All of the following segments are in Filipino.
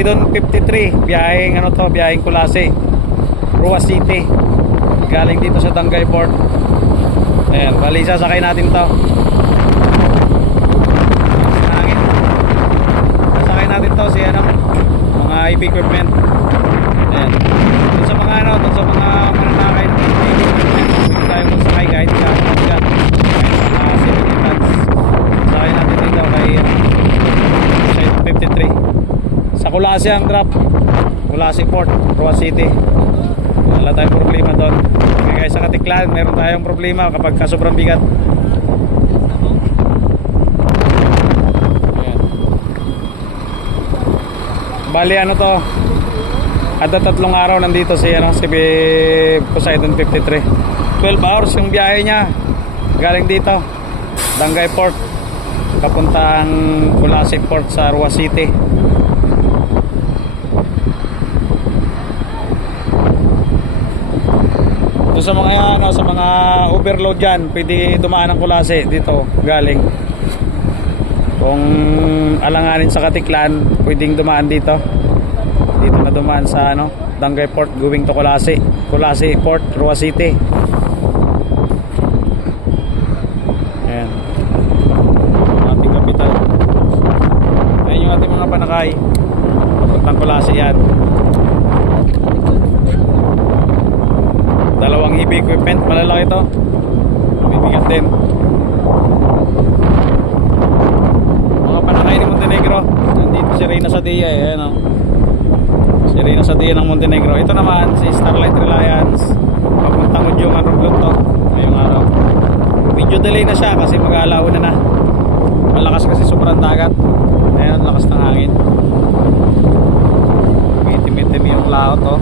Poseidon 53, biyaheng ano to, biyaheng Kulasi, Roa City, galing dito sa Dangay Port. Ayan, bali sasakay natin to. Hangin. Sasakay natin to si ano, mga heavy equipment. Ayan. Dun sa mga ano, dun sa mga mananakay ng heavy equipment, pwede tayo magsakay kahit sa kahit sa 70 tons. Sakay natin dito kay Poseidon 53. Sa Kulasi ang drop, Kulasi Port, Roa City. Wala tayong problema doon. Kaya sa Katiklan, meron tayong problema kapag sobrang bigat. Ayan. Bali ano to, at 3 araw nandito si Poseidon 53. 12 hours yung biyahe niya galing dito Dangay Port papuntang Kulasi Port sa Roa City. Sa mga ano, sa mga overload diyan, pwede dumaan ng Kulasi dito galing. Kung alanganin sa Katiklan, pwedeng dumaan dito. Dito na dumaan sa ano, Dangay Port going to Kulasi. Kulasi Port, Roa City. Ayan. Ating kapital. Ayan yung ating mga panakay. Papuntang Kulasi yan. Dalawang heavy equipment, malalaki to. Bibigat din. Mga panakay ni Montenegro. Nandito si Reyna Sadia eh, ano? Si Reyna Sadia ng Montenegro. Ito naman si Starlight Reliance. Papuntang Udyongan Roblot to. Ngayong araw. Medyo delay na siya kasi mag-aalaw na. Malakas kasi sobrang dagat. Ayan, lakas ng hangin. Mitim-mitim yung cloud to.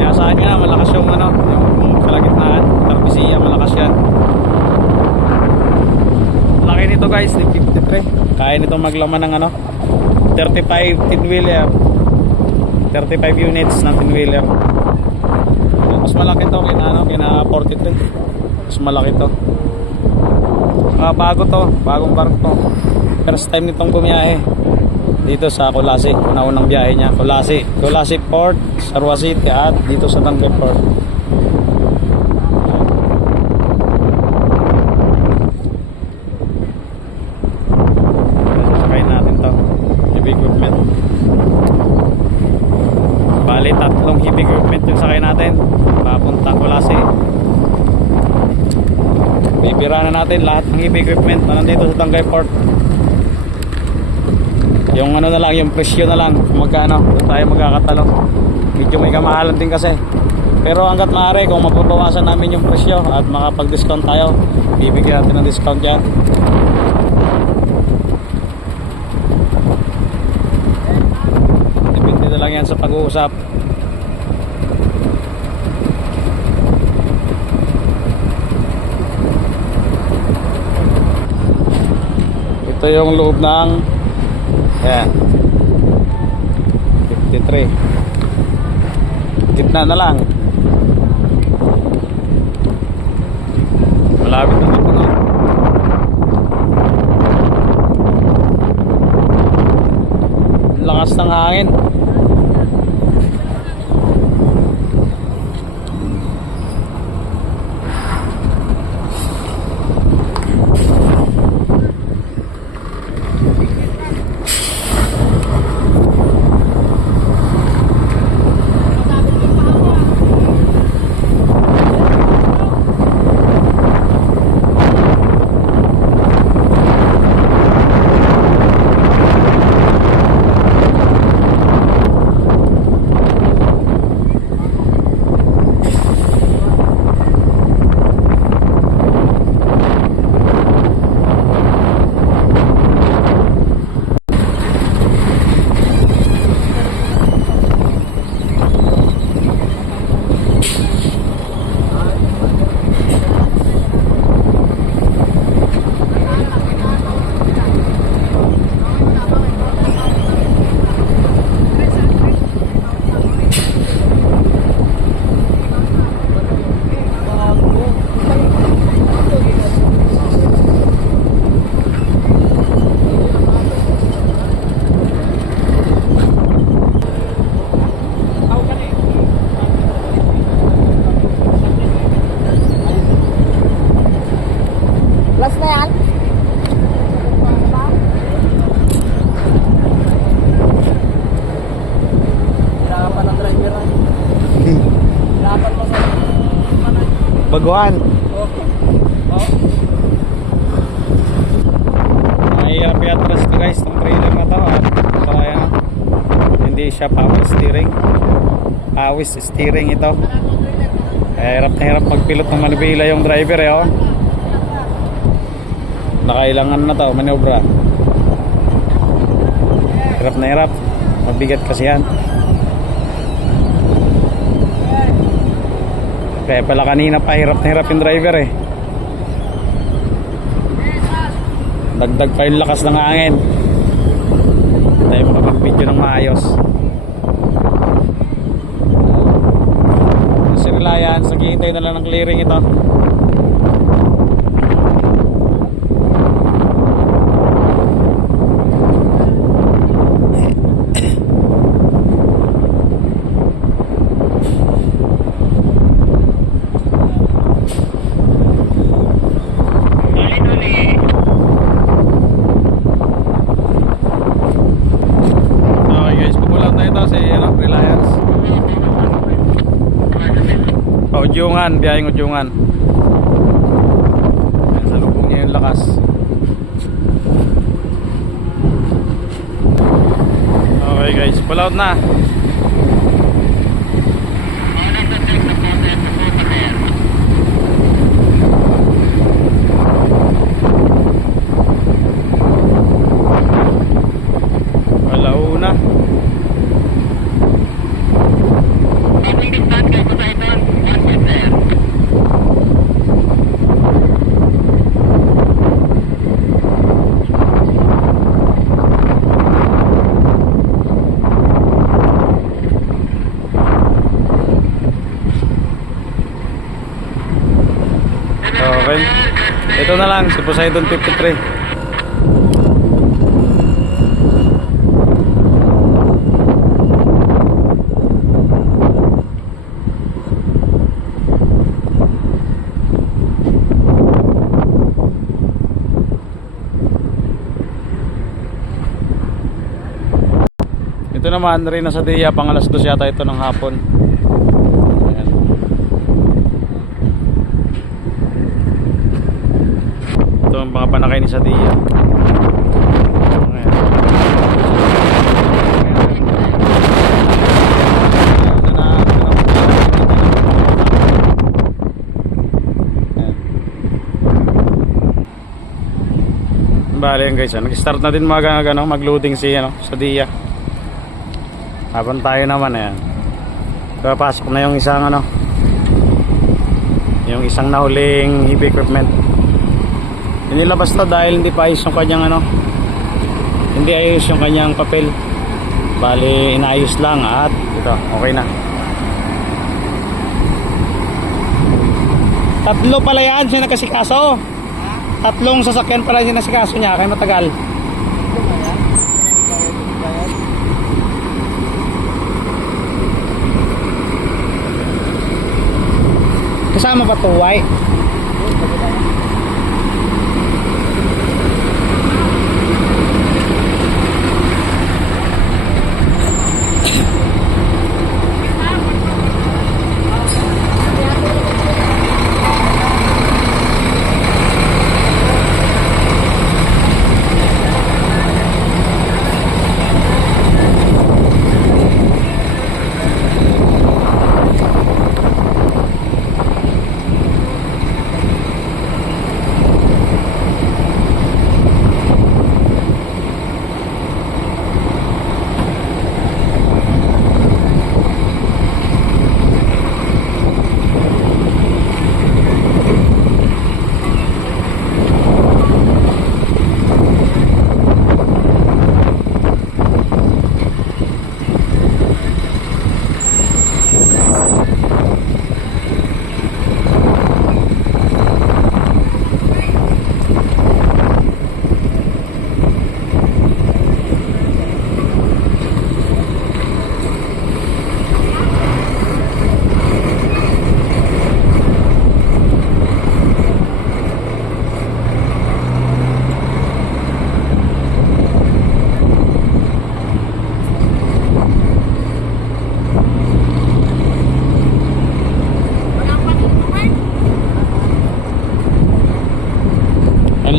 Kaya saan nyo na, malakas yung ano, yung kalagitnaan, Tarbisia, malakas yan. Laki nito guys, 53. Kaya nito maglaman ng ano, 35 tin-wheeler. 35 units ng tin-wheeler. Mas malaki to kina 43. Mas malaki to. Bago to, bagong barko to. First time nitong bumiyahe dito sa Kulasi, unang biyahe niya. Kulasi Port, sa Roa City at dito sa Dangay Port. Sasakay natin to, heavy equipment. Bali 3 heavy equipment yung sakay natin papuntang Kulasi. Bibira na natin lahat ng heavy equipment na nandito sa Dangay Port. Yung ano na lang, yung presyo na lang kung magkano, doon tayo magkakatalo. Medyo may kamahalan din kasi, pero hanggat maaari kung mapubawasan namin yung presyo at makapag-discount tayo, bibigyan natin ng discount dyan. Depende na lang yan sa pag-uusap. Ito yung loob ng yan 53. Gitna na lang. Malapit na puno. Lakas ng hangin. Last na yan. Hirapan ng driver ay. Hirapan mo sa Baguhan. okay. Oh. Mahirap i-atras to guys, itong trailer na to at ito ayan, hindi siya power steering, awis steering ito. Kaya hirap na hirap magpilot ng manubila yung driver eh oh. Nakailangan na to, manobra. Hirap na hirap, mabigat kasi yan. Kaya pala kanina pa hirap na hirap yung driver eh. Dagdag pa yung lakas ng hangin. Hindi tayo makapag-video ng maayos. Si Reliance, naghihintay na lang ng clearing ito. Ujungan, biyaheng Ujungan. Salubong niya yung lakas. Okay guys, pull out na. Alauna. Okay. Ito na lang si Poseidon 53. Ito naman rin nasa Dia, pang alas 2 yata ito ng hapon. Ayan. Ito ang mga panakay ni Sadia. Bale yan guys, nag-start na din mag-loading si Sadia. Habang tayo naman ayan. Papasok na yung isang yung isang nahuling heavy equipment. Inilabas na dahil hindi pa ayos yung kanyang hindi ayos yung kanyang papel. Bali inayos lang at ito okay na. Tatlo pala yan siya nakasikaso. Tatlong sasakyan pala yung nasikaso niya kaya matagal. Kasama pa tuway.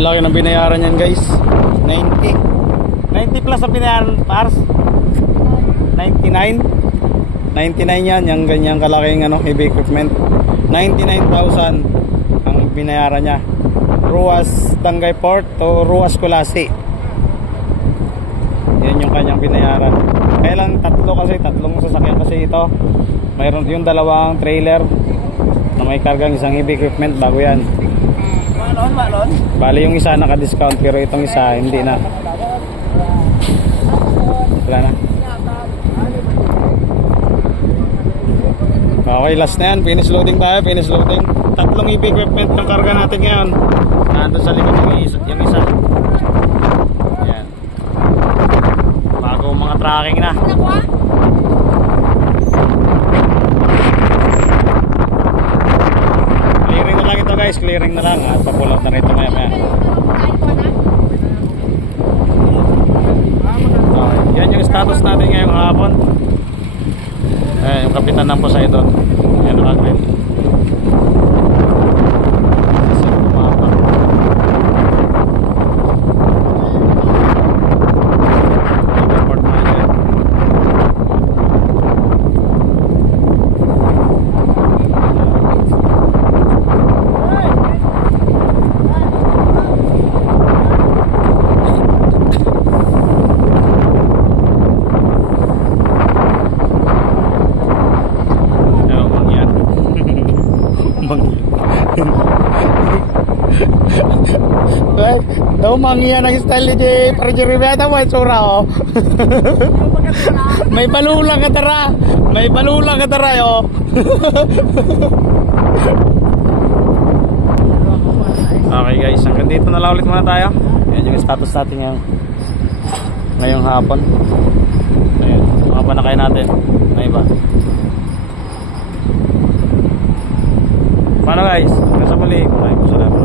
Ang laki ng binayaran yan guys. 90. 90 plus ang binayaran, Pars. 99. 99 yan, yung ganyang kalaking heavy equipment. 99,000 ang binayaran niya. Ruas Dangay Port to Ruas Kulasi. Yan yung kanyang binayaran. Kailang tatlong sasakyan kasi ito. Mayroon yung dalawang trailer na may kargang isang heavy equipment bago yan. Malon. Bali yung isa naka-discount pero itong isa hindi na. Wala na. Okay, last na yan. Finish loading tayo. Finish loading. Tatlong heavy equipment yung karga natin ngayon. Nandun sa likod yung isa. Yan. Bago mga tracking na. Clearing na lang ito guys. Clearing na lang. At papull out na rin ito maya maya. Okay. Yan yung status natin ngayong hapon. Yung kapitan ng Poseidon. Yan naka-green. Daw mangyan ang style ni Parjo Rivera mo itsura oh. May balulang ka tara. May balulang ka tara oh. Okay guys, hanggang dito na lang ulit muna tayo. Yan yung status natin ngayong hapon. Ayan, mga panakay natin na iba. Paano guys? Hanggang sa muli. Maraming salamat.